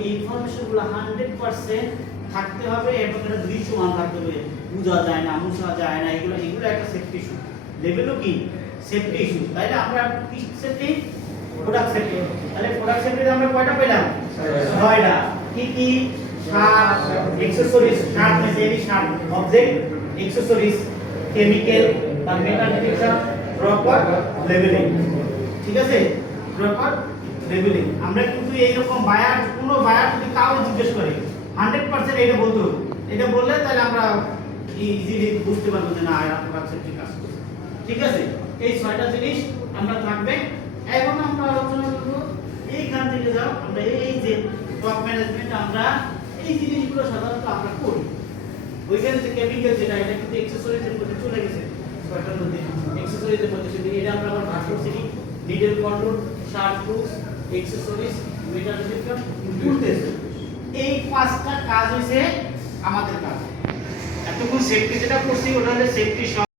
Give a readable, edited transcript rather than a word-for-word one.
ওই ইনফরমেশনগুলো 100% থাকতে হবে এবং এটা দৃশ্যমান থাকতে হবে, বোঝা যায় না, মুছা যায় না, এগুলো একটা সেফটি ইস্যু। লেভেলও কি সেফটি ইস্যু। তাইলে আমরা কি সেফটি, প্রোডাক্ট সেফটি। তাহলে প্রোডাক্ট সেফটিতে আমরা কয়টা পেলাম? 6টা। কি কি? Shirt, accessories, shirt machinery, shirt object, accessories, chemical বা মেটাল ডিটেকশন, প্রপার লেভেলিং। ঠিক আছে, প্রপার লেভেলিং। আমরা কিন্তু এইরকম বায়ার, কোনো বায়ার যদি কাউ জিজ্ঞেস করে 100% এটা বলতে হবে। এটা বললে তাহলে আমরা ইজিলি বুঝতে পারবো যে না এরা প্রোডাক্ট সেফটি কাজ করছে। ঠিক আছে, এই 6টা জিনিস আমরা থাকবে। এখন আমরা আলোচনা করব এইখান থেকে যাও, আমরা এই যে টপ ম্যানেজমেন্ট, আমরা এই জিনিসগুলো সাধারণত আমরা করি। ওইখানে যে কেমিক্যাল যেটা, এটা কিন্তু অ্যাকসেসরিজের মধ্যে চলে গেছে। 6টার মধ্যে অ্যাকসেসরিজের মধ্যে সেটা এটা আমরা আবার ভাগ করছি কি needle control, sharp tools, accessories, metal detector, tool test. এই 5টা কাজ হইছে আমাদের কাজ। এতক্ষণ সেফটি যেটা করছি ওটা হলো সেফটি